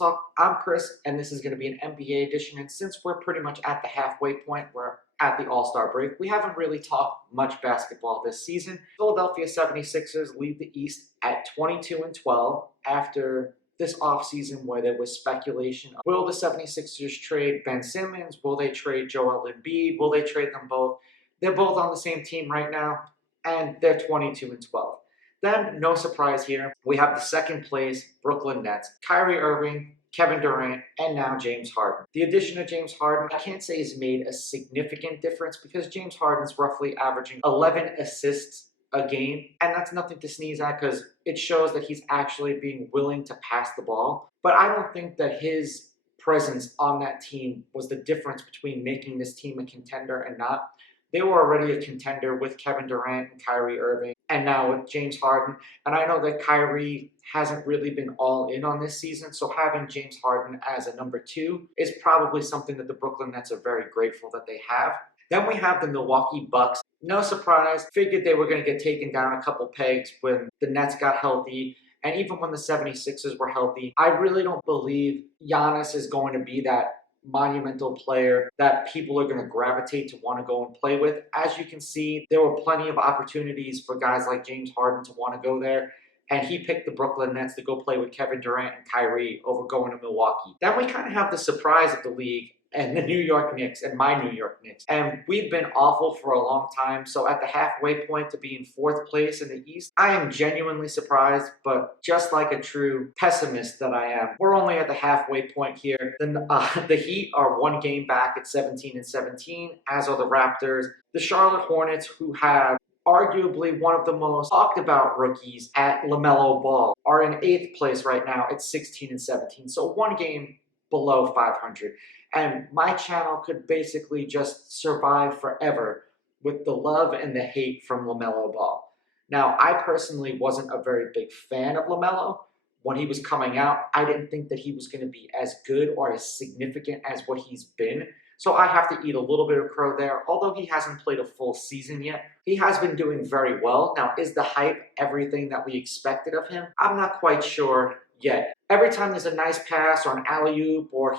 Talk. I'm Chris, and this is going to be an NBA edition. And since we're pretty much at the halfway point, we're at the All-Star break, we haven't really talked much basketball this season. Philadelphia 76ers lead the East at 22-12 after this offseason where there was speculation. Will the 76ers trade Ben Simmons? Will they trade Joel Embiid? Will they trade them both? They're both on the same team right now, and they're 22-12. Then, no surprise here, we have the second place Brooklyn Nets, Kyrie Irving, Kevin Durant, and now James Harden. The addition of James Harden, I can't say has made a significant difference because James Harden's roughly averaging 11 assists a game, and that's nothing to sneeze at because it shows that he's actually being willing to pass the ball. But I don't think that his presence on that team was the difference between making this team a contender and not. They were already a contender with Kevin Durant and Kyrie Irving, and now with James Harden. And I know that Kyrie hasn't really been all in on this season, so having James Harden as a number 2 is probably something that the Brooklyn Nets are very grateful that they have. Then we have the Milwaukee Bucks. No surprise, figured they were going to get taken down a couple pegs when the Nets got healthy. And even when the 76ers were healthy, I really don't believe Giannis is going to be that monumental player that people are going to gravitate to want to go and play with. As you can see, there were plenty of opportunities for guys like James Harden to want to go there, and he picked the Brooklyn Nets to go play with Kevin Durant and Kyrie over going to Milwaukee. Then we kind of have the surprise of the league and the New York Knicks and my New York Knicks. And we've been awful for a long time, so at the halfway point to be in 4th place in the East, I am genuinely surprised, but just like a true pessimist that I am, we're only at the halfway point here. The Heat are 1 game back at 17-17, as are the Raptors. The Charlotte Hornets, who have arguably one of the most talked about rookies at LaMelo Ball, are in 8th place right now at 16-17, so 1 game below 500. And my channel could basically just survive forever with the love and the hate from LaMelo Ball. Now, I personally wasn't a very big fan of LaMelo. When he was coming out, I didn't think that he was going to be as good or as significant as what he's been. So I have to eat a little bit of crow there. Although he hasn't played a full season yet, he has been doing very well. Now, is the hype everything that we expected of him? I'm not quite sure yet. Every time there's a nice pass or an alley-oop or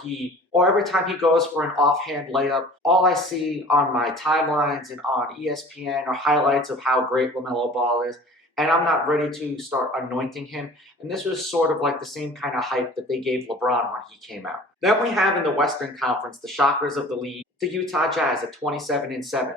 every time he goes for an offhand layup, all I see on my timelines and on ESPN are highlights of how great LaMelo Ball is, and I'm not ready to start anointing him. And this was sort of like the same kind of hype that they gave LeBron when he came out. Then we have in the Western Conference, the shockers of the league, the Utah Jazz at 27-7.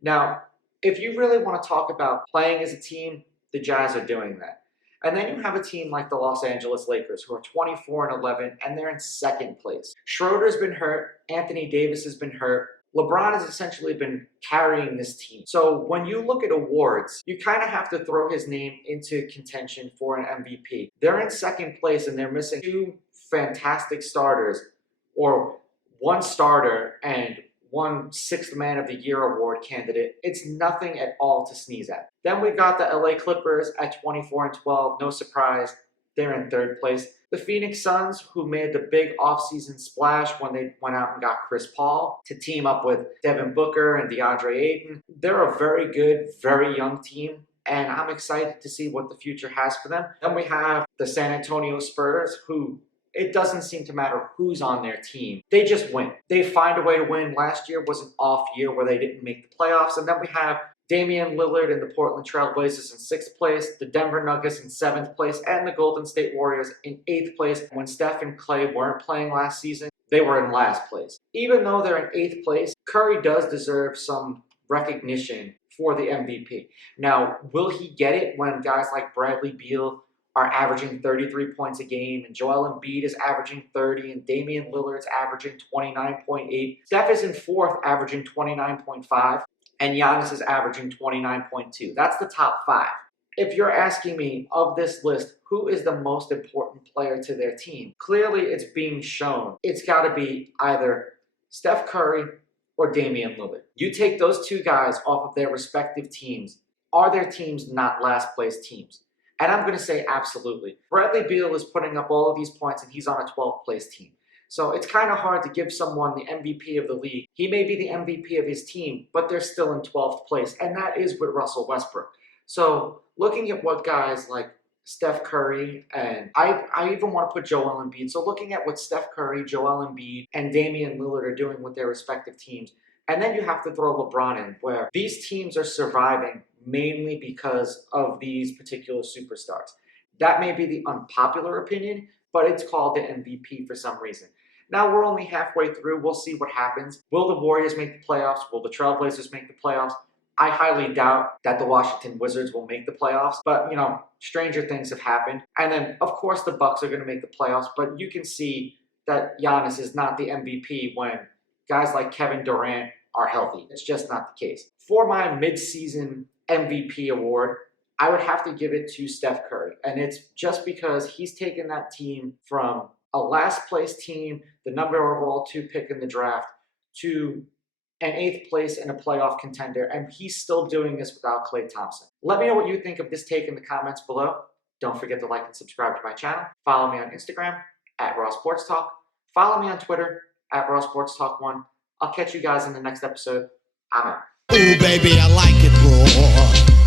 Now, if you really want to talk about playing as a team, the Jazz are doing that. And then you have a team like the Los Angeles Lakers who are 24-11 and they're in 2nd place. Schroeder's been hurt. Anthony Davis has been hurt. LeBron has essentially been carrying this team. So when you look at awards, you kind of have to throw his name into contention for an MVP. They're in 2nd place and they're missing 2 fantastic starters, or 1 starter and 1 6th Man of the Year award candidate. It's nothing at all to sneeze at. Then we got the LA Clippers at 24-12. No surprise, they're in 3rd place. The Phoenix Suns, who made the big offseason splash when they went out and got Chris Paul to team up with Devin Booker and DeAndre Ayton. They're a very good, very young team, and I'm excited to see what the future has for them. Then we have the San Antonio Spurs, who it doesn't seem to matter who's on their team. They just win. They find a way to win. Last year was an off year where they didn't make the playoffs. And then we have Damian Lillard and the Portland Trail Blazers in 6th place, the Denver Nuggets in 7th place, and the Golden State Warriors in 8th place. When Steph and Clay weren't playing last season, they were in last place. Even though they're in 8th place, Curry does deserve some recognition for the MVP. Now, will he get it when guys like Bradley Beal are averaging 33 points a game, and Joel Embiid is averaging 30, and Damian Lillard's averaging 29.8. Steph is in 4th, averaging 29.5, and Giannis is averaging 29.2. That's the top 5. If you're asking me, of this list, who is the most important player to their team, clearly it's being shown. It's got to be either Steph Curry or Damian Lillard. You take those 2 guys off of their respective teams, are their teams not last place teams? And I'm going to say absolutely. Bradley Beal is putting up all of these points and he's on a 12th place team. So it's kind of hard to give someone the MVP of the league. He may be the MVP of his team, but they're still in 12th place. And that is with Russell Westbrook. So looking at what guys like Steph Curry, and I even want to put Joel Embiid. So looking at what Steph Curry, Joel Embiid, and Damian Lillard are doing with their respective teams, and then you have to throw LeBron in, where these teams are surviving mainly because of these particular superstars. That may be the unpopular opinion, but it's called the MVP for some reason. Now we're only halfway through. We'll see what happens. Will the Warriors make the playoffs? Will the Trailblazers make the playoffs? I highly doubt that the Washington Wizards will make the playoffs, but stranger things have happened. And then, of course, the Bucks are going to make the playoffs, but you can see that Giannis is not the MVP when guys like Kevin Durant are healthy. It's just not the case. For my midseason MVP award, I would have to give it to Steph Curry. And it's just because he's taken that team from a last place team, the number overall 2 pick in the draft, to an 8th place and a playoff contender, and he's still doing this without Klay Thompson. Let me know what you think of this take in the comments below. Don't forget to like and subscribe to my channel. Follow me on Instagram at Raw Sports Talk. Follow me on Twitter at Raw Sports Talk 1. I'll catch you guys in the next episode. I'm out. Ooh, baby, I like it raw.